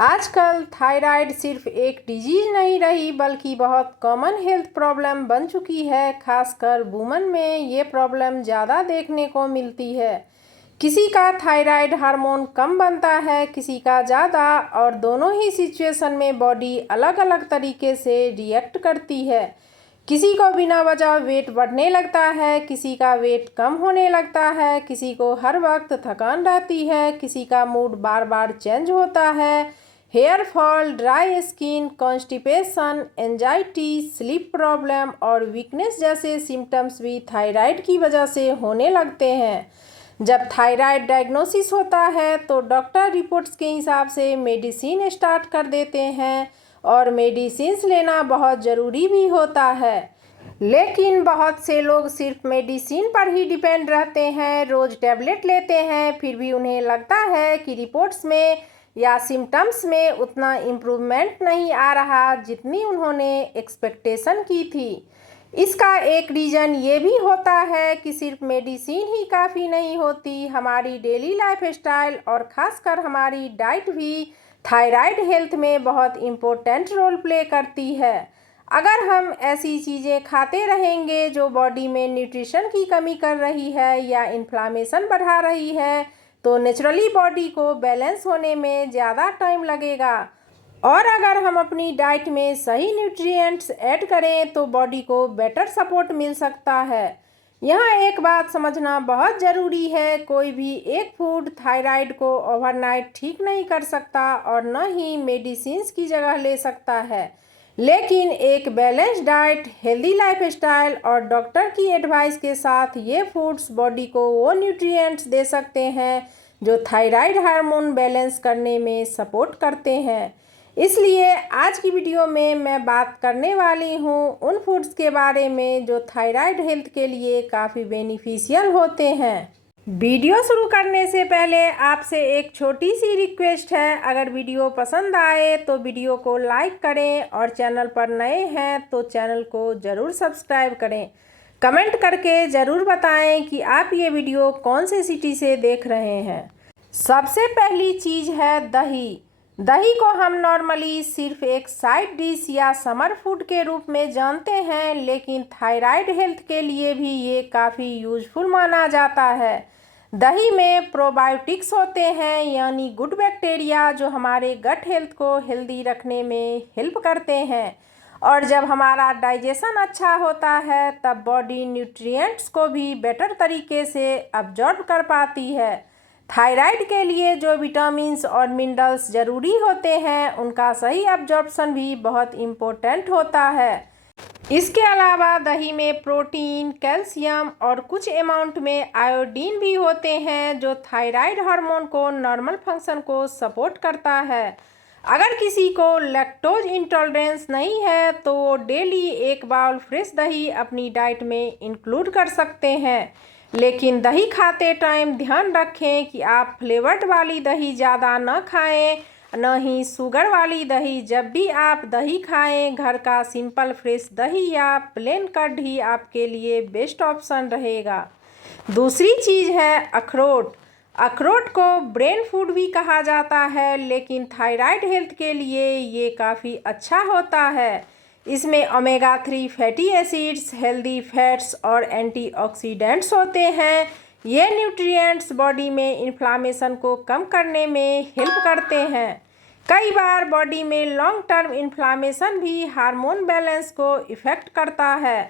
आजकल थायराइड सिर्फ एक डिजीज नहीं रही बल्कि बहुत कॉमन हेल्थ प्रॉब्लम बन चुकी है। खासकर वुमेन में ये प्रॉब्लम ज़्यादा देखने को मिलती है। किसी का थायराइड हार्मोन कम बनता है, किसी का ज़्यादा, और दोनों ही सिचुएशन में बॉडी अलग अलग तरीके से रिएक्ट करती है। किसी को बिना वजह वेट बढ़ने लगता है, किसी का वेट कम होने लगता है, किसी को हर वक्त थकान रहती है, किसी का मूड बार बार चेंज होता है। Hair fall, dry skin, constipation, anxiety, sleep problem और वीकनेस जैसे सिम्टम्स भी थायराइड की वजह से होने लगते हैं। जब थायराइड डायग्नोसिस होता है तो डॉक्टर रिपोर्ट्स के हिसाब से मेडिसिन स्टार्ट कर देते हैं और मेडिसिन्स लेना बहुत ज़रूरी भी होता है। लेकिन बहुत से लोग सिर्फ मेडिसिन पर ही डिपेंड रहते हैं, रोज़ टैबलेट लेते हैं, फिर भी उन्हें लगता है कि रिपोर्ट्स में या सिम्टम्स में उतना इम्प्रूवमेंट नहीं आ रहा जितनी उन्होंने एक्सपेक्टेशन की थी। इसका एक रीज़न ये भी होता है कि सिर्फ मेडिसिन ही काफ़ी नहीं होती, हमारी डेली लाइफ स्टाइल और ख़ासकर हमारी डाइट भी थायराइड हेल्थ में बहुत इम्पोर्टेंट रोल प्ले करती है। अगर हम ऐसी चीज़ें खाते रहेंगे जो बॉडी में न्यूट्रिशन की कमी कर रही है या इन्फ्लामेशन बढ़ा रही है तो नेचुरली बॉडी को बैलेंस होने में ज़्यादा टाइम लगेगा। और अगर हम अपनी डाइट में सही न्यूट्रिएंट्स ऐड करें तो बॉडी को बेटर सपोर्ट मिल सकता है। यहाँ एक बात समझना बहुत ज़रूरी है, कोई भी एक फूड थायराइड को ओवरनाइट ठीक नहीं कर सकता और न ही मेडिसिन्स की जगह ले सकता है। लेकिन एक बैलेंस डाइट, हेल्दी लाइफस्टाइल और डॉक्टर की एडवाइस के साथ ये फूड्स बॉडी को वो न्यूट्रिएंट्स दे सकते हैं जो थायराइड हार्मोन बैलेंस करने में सपोर्ट करते हैं। इसलिए आज की वीडियो में मैं बात करने वाली हूँ उन फूड्स के बारे में जो थायराइड हेल्थ के लिए काफ़ी बेनिफिशियल होते हैं। वीडियो शुरू करने से पहले आपसे एक छोटी सी रिक्वेस्ट है, अगर वीडियो पसंद आए तो वीडियो को लाइक करें और चैनल पर नए हैं तो चैनल को ज़रूर सब्सक्राइब करें। कमेंट करके ज़रूर बताएं कि आप ये वीडियो कौन से सिटी से देख रहे हैं। सबसे पहली चीज़ है दही। दही को हम नॉर्मली सिर्फ एक साइड डिश या समर फूड के रूप में जानते हैं, लेकिन थायराइड हेल्थ के लिए भी ये काफ़ी यूजफुल माना जाता है। दही में प्रोबायोटिक्स होते हैं, यानी गुड बैक्टीरिया जो हमारे गट हेल्थ को हेल्दी रखने में हेल्प करते हैं। और जब हमारा डाइजेशन अच्छा होता है तब बॉडी न्यूट्रिएंट्स को भी बेटर तरीके से अब्जॉर्ब कर पाती है। थायराइड के लिए जो विटामिन्स और मिनरल्स ज़रूरी होते हैं उनका सही अब्जॉर्प्शन भी बहुत इम्पोर्टेंट होता है। इसके अलावा दही में प्रोटीन, कैल्शियम और कुछ अमाउंट में आयोडीन भी होते हैं जो थायराइड हार्मोन को नॉर्मल फंक्शन को सपोर्ट करता है। अगर किसी को लैक्टोज इंटॉलरेंस नहीं है तो वो डेली एक बाउल फ्रेश दही अपनी डाइट में इंक्लूड कर सकते हैं। लेकिन दही खाते टाइम ध्यान रखें कि आप फ्लेवर्ड वाली दही ज़्यादा न खाएं, न ही शुगर वाली दही। जब भी आप दही खाएं, घर का सिंपल फ्रेश दही या प्लेन कर्ड ही आपके लिए बेस्ट ऑप्शन रहेगा। दूसरी चीज़ है अखरोट। अखरोट को ब्रेन फूड भी कहा जाता है, लेकिन थायराइड हेल्थ के लिए ये काफ़ी अच्छा होता है। इसमें omega 3 fatty acids, healthy fats और एंटीऑक्सीडेंट्स होते हैं। ये न्यूट्रिएंट्स बॉडी में इन्फ्लामेशन को कम करने में हेल्प करते हैं। कई बार बॉडी में लॉन्ग टर्म इन्फ्लामेशन भी हार्मोन बैलेंस को इफ़ेक्ट करता है।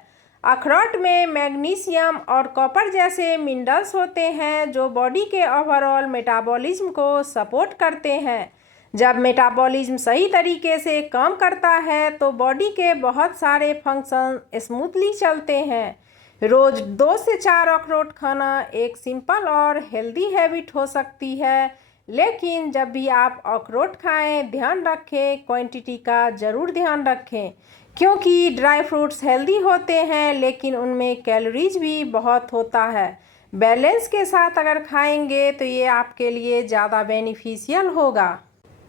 अखरोट में मैग्नीशियम और कॉपर जैसे मिनरल्स होते हैं जो बॉडी के ओवरऑल मेटाबॉलिज्म को सपोर्ट करते हैं। जब मेटाबॉलिज्म सही तरीके से काम करता है तो बॉडी के बहुत सारे फंक्शन स्मूथली चलते हैं। रोज़ 2 से 4 अखरोट खाना एक सिंपल और हेल्दी हैबिट हो सकती है, लेकिन जब भी आप अखरोट खाएं ध्यान रखें क्वांटिटी का ज़रूर ध्यान रखें, क्योंकि ड्राई फ्रूट्स हेल्दी होते हैं लेकिन उनमें कैलोरीज भी बहुत होता है। बैलेंस के साथ अगर खाएंगे तो ये आपके लिए ज़्यादा बेनिफिशियल होगा।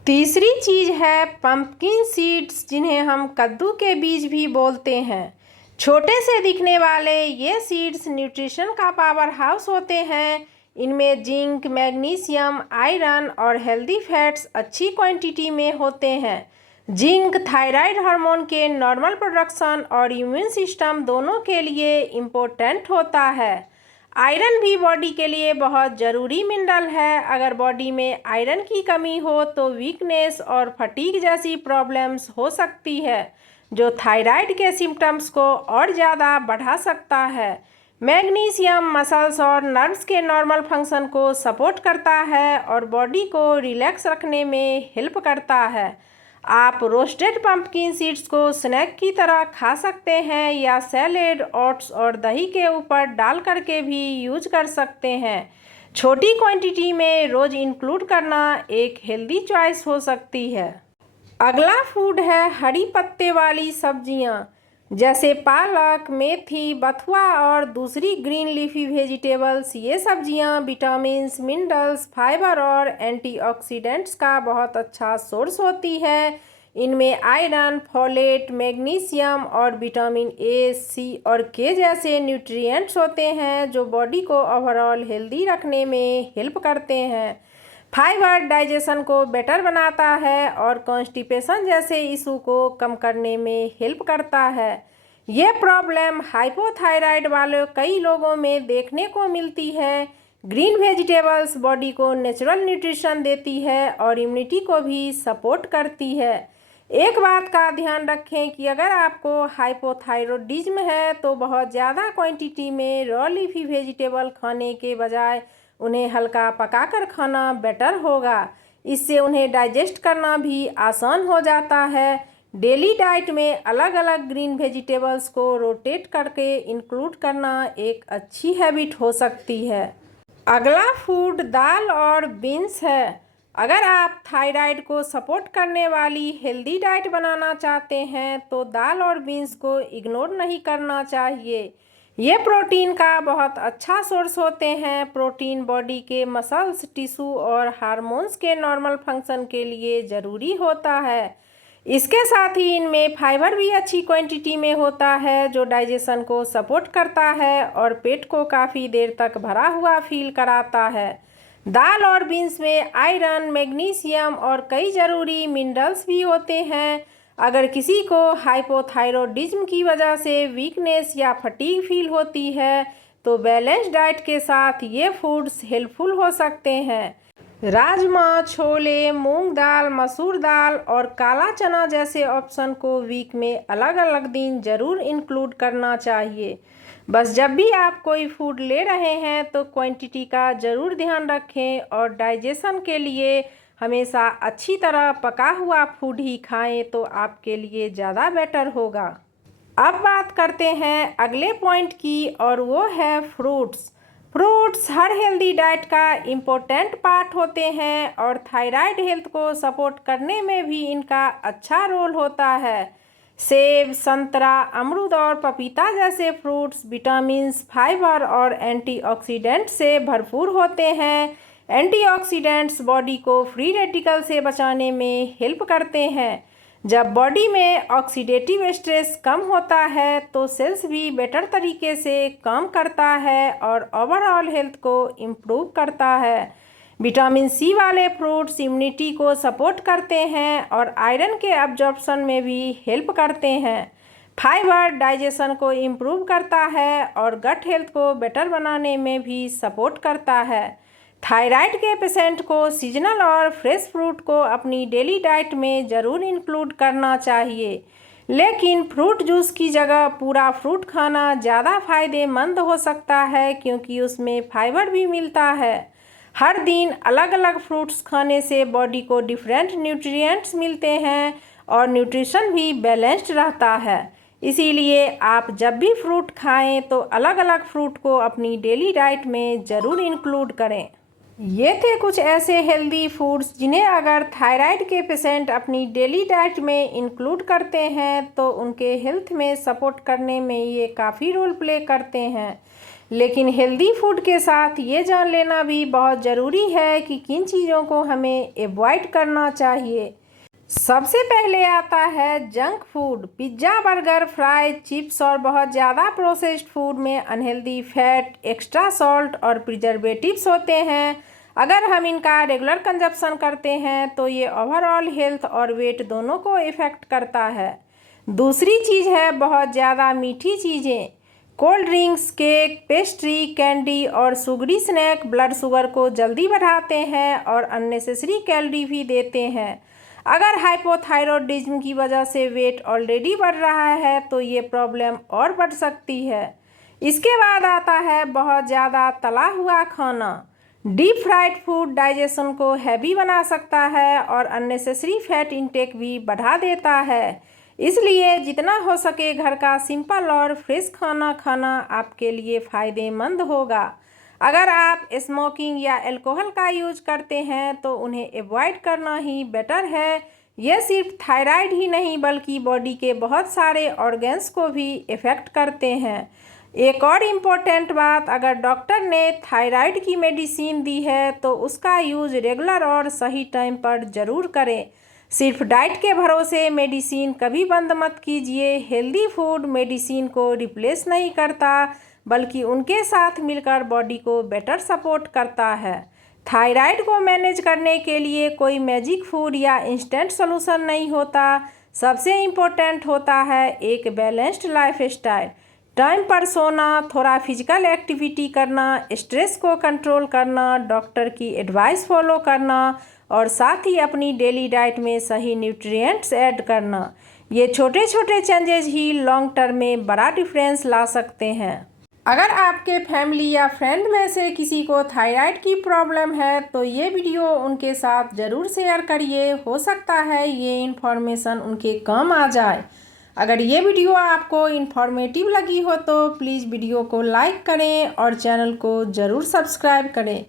तीसरी चीज़ है पंपकिन सीड्स, जिन्हें हम कद्दू के बीज भी बोलते हैं। छोटे से दिखने वाले ये सीड्स न्यूट्रिशन का पावर हाउस होते हैं। इनमें जिंक, मैग्नीशियम, आयरन और हेल्दी फैट्स अच्छी क्वांटिटी में होते हैं। जिंक थायराइड हार्मोन के नॉर्मल प्रोडक्शन और इम्यून सिस्टम दोनों के लिए इम्पोर्टेंट होता है। आयरन भी बॉडी के लिए बहुत ज़रूरी मिनरल है। अगर बॉडी में आयरन की कमी हो तो वीकनेस और फटीग जैसी प्रॉब्लम्स हो सकती है, जो थायराइड के सिम्टम्स को और ज़्यादा बढ़ा सकता है। मैग्नीशियम मसल्स और नर्व्स के नॉर्मल फंक्शन को सपोर्ट करता है और बॉडी को रिलैक्स रखने में हेल्प करता है। आप रोस्टेड पंपकिन सीड्स को स्नैक की तरह खा सकते हैं या सैलेड, ओट्स और दही के ऊपर डाल करके भी यूज कर सकते हैं। छोटी क्वांटिटी में रोज़ इंक्लूड करना एक हेल्दी चॉइस हो सकती है। अगला फूड है हरी पत्ते वाली सब्जियां, जैसे पालक, मेथी, बथुआ और दूसरी ग्रीन लीफी वेजिटेबल्स। ये सब्जियां विटामिन्स, मिनरल्स, फाइबर और एंटीऑक्सीडेंट्स का बहुत अच्छा सोर्स होती है। इनमें आयरन, फोलेट, मैग्नीशियम और विटामिन ए, सी और के जैसे न्यूट्रिएंट्स होते हैं, जो बॉडी को ओवरऑल हेल्दी रखने में हेल्प करते हैं। फाइबर डाइजेशन को बेटर बनाता है और कॉन्स्टिपेशन जैसे इशू को कम करने में हेल्प करता है। ये प्रॉब्लम हाइपोथायराइड वाले कई लोगों में देखने को मिलती है। ग्रीन वेजिटेबल्स बॉडी को नेचुरल न्यूट्रिशन देती है और इम्यूनिटी को भी सपोर्ट करती है। एक बात का ध्यान रखें कि अगर आपको हाइपोथायरॉयडिज्म है तो बहुत ज़्यादा क्वांटिटी में रॉ लीफी वेजिटेबल खाने के बजाय उन्हें हल्का पकाकर खाना बेटर होगा। इससे उन्हें डाइजेस्ट करना भी आसान हो जाता है। डेली डाइट में अलग अलग ग्रीन वेजिटेबल्स को रोटेट करके इंक्लूड करना एक अच्छी हैबिट हो सकती है। अगला फूड दाल और बीन्स है। अगर आप थायराइड को सपोर्ट करने वाली हेल्दी डाइट बनाना चाहते हैं तो दाल और बीन्स को इग्नोर नहीं करना चाहिए। ये प्रोटीन का बहुत अच्छा सोर्स होते हैं। प्रोटीन बॉडी के मसल्स, टिश्यू और हार्मोन्स के नॉर्मल फंक्शन के लिए ज़रूरी होता है। इसके साथ ही इनमें फाइबर भी अच्छी क्वांटिटी में होता है, जो डाइजेशन को सपोर्ट करता है और पेट को काफ़ी देर तक भरा हुआ फील कराता है। दाल और बीन्स में आयरन, मैग्नीशियम और कई ज़रूरी मिनरल्स भी होते हैं। अगर किसी को हाइपोथायरॉयडिज्म की वजह से वीकनेस या फटीग फील होती है तो बैलेंस डाइट के साथ ये फूड्स हेल्पफुल हो सकते हैं। राजमा, छोले, मूंग दाल, मसूर दाल और काला चना जैसे ऑप्शन को वीक में अलग अलग दिन ज़रूर इंक्लूड करना चाहिए। बस जब भी आप कोई फूड ले रहे हैं तो क्वांटिटी का ज़रूर ध्यान रखें और डाइजेशन के लिए हमेशा अच्छी तरह पका हुआ फूड ही खाएं तो आपके लिए ज़्यादा बेटर होगा। अब बात करते हैं अगले पॉइंट की, और वो है फ्रूट्स। फ्रूट्स हर हेल्दी डाइट का इम्पोर्टेंट पार्ट होते हैं और थायराइड हेल्थ को सपोर्ट करने में भी इनका अच्छा रोल होता है। सेब, संतरा, अमरूद और पपीता जैसे फ्रूट्स विटामिन्स, फाइबर और एंटीऑक्सीडेंट से भरपूर होते हैं। एंटीऑक्सीडेंट्स बॉडी को फ्री रेडिकल से बचाने में हेल्प करते हैं। जब बॉडी में ऑक्सीडेटिव स्ट्रेस कम होता है तो सेल्स भी बेटर तरीके से काम करता है और ओवरऑल हेल्थ को इम्प्रूव करता है। विटामिन सी वाले फ्रूट्स इम्यूनिटी को सपोर्ट करते हैं और आयरन के अब्जॉर्प्शन में भी हेल्प करते हैं। फाइबर डाइजेशन को इम्प्रूव करता है और गट हेल्थ को बेटर बनाने में भी सपोर्ट करता है। थायराइड के पेशेंट को सीजनल और फ्रेश फ्रूट को अपनी डेली डाइट में ज़रूर इंक्लूड करना चाहिए, लेकिन फ्रूट जूस की जगह पूरा फ्रूट खाना ज़्यादा फायदेमंद हो सकता है क्योंकि उसमें फाइबर भी मिलता है। हर दिन अलग अलग फ्रूट्स खाने से बॉडी को डिफरेंट न्यूट्रिएंट्स मिलते हैं और न्यूट्रिशन भी बैलेंस्ड रहता है। इसीलिए आप जब भी फ्रूट खाएं तो अलग अलग फ्रूट को अपनी डेली डाइट में ज़रूर इंक्लूड करें। ये थे कुछ ऐसे हेल्दी फूड्स जिन्हें अगर थायराइड के पेशेंट अपनी डेली डाइट में इंक्लूड करते हैं तो उनके हेल्थ में सपोर्ट करने में ये काफ़ी रोल प्ले करते हैं। लेकिन हेल्दी फूड के साथ ये जान लेना भी बहुत ज़रूरी है कि किन चीज़ों को हमें अवॉइड करना चाहिए। सबसे पहले आता है junk food. Pizza, burger, fry, chips और बहुत ज़्यादा प्रोसेस्ड फूड में अनहेल्दी फैट, एक्स्ट्रा सॉल्ट और प्रिजर्वेटिव्स होते हैं। अगर हम इनका रेगुलर कंजप्शन करते हैं तो ये ओवरऑल हेल्थ और वेट दोनों को इफ़ेक्ट करता है। दूसरी चीज़ है बहुत ज़्यादा मीठी चीज़ें। Cold drinks, cake, pastry, candy और शुगरी स्नैक ब्लड शुगर को जल्दी बढ़ाते हैं और अननेसेसरी कैलोरी भी देते हैं। अगर हाइपोथायरॉयडिज्म की वजह से वेट ऑलरेडी बढ़ रहा है तो ये प्रॉब्लम और बढ़ सकती है। इसके बाद आता है बहुत ज़्यादा तला हुआ खाना। डीप फ्राइड फूड डाइजेशन को हैवी बना सकता है और अननेसेसरी फैट इंटेक भी बढ़ा देता है। इसलिए जितना हो सके घर का सिंपल और फ्रेश खाना खाना आपके लिए फ़ायदेमंद होगा। अगर आप स्मोकिंग या अल्कोहल का यूज करते हैं तो उन्हें अवॉइड करना ही बेटर है। यह सिर्फ थायराइड ही नहीं बल्कि बॉडी के बहुत सारे ऑर्गन्स को भी इफ़ेक्ट करते हैं। एक और इम्पोर्टेंट बात, अगर डॉक्टर ने थायराइड की मेडिसिन दी है तो उसका यूज रेगुलर और सही टाइम पर ज़रूर करें। सिर्फ डाइट के भरोसे मेडिसिन कभी बंद मत कीजिए। हेल्दी फूड मेडिसिन को रिप्लेस नहीं करता बल्कि उनके साथ मिलकर बॉडी को बेटर सपोर्ट करता है। थायराइड को मैनेज करने के लिए कोई मैजिक फूड या इंस्टेंट सॉल्यूशन नहीं होता। सबसे इम्पोर्टेंट होता है एक बैलेंस्ड लाइफस्टाइल। टाइम पर सोना, थोड़ा फिजिकल एक्टिविटी करना, स्ट्रेस को कंट्रोल करना, डॉक्टर की एडवाइस फॉलो करना और साथ ही अपनी डेली डाइट में सही न्यूट्रिएंट्स ऐड करना। ये छोटे छोटे चेंजेस ही लॉन्ग टर्म में बड़ा डिफरेंस ला सकते हैं। अगर आपके फैमिली या फ्रेंड में से किसी को थायराइड की प्रॉब्लम है तो ये वीडियो उनके साथ ज़रूर शेयर करिए। हो सकता है ये इन्फॉर्मेशन उनके काम आ जाए। अगर ये वीडियो आपको इन्फॉर्मेटिव लगी हो तो प्लीज़ वीडियो को लाइक करें और चैनल को ज़रूर सब्सक्राइब करें।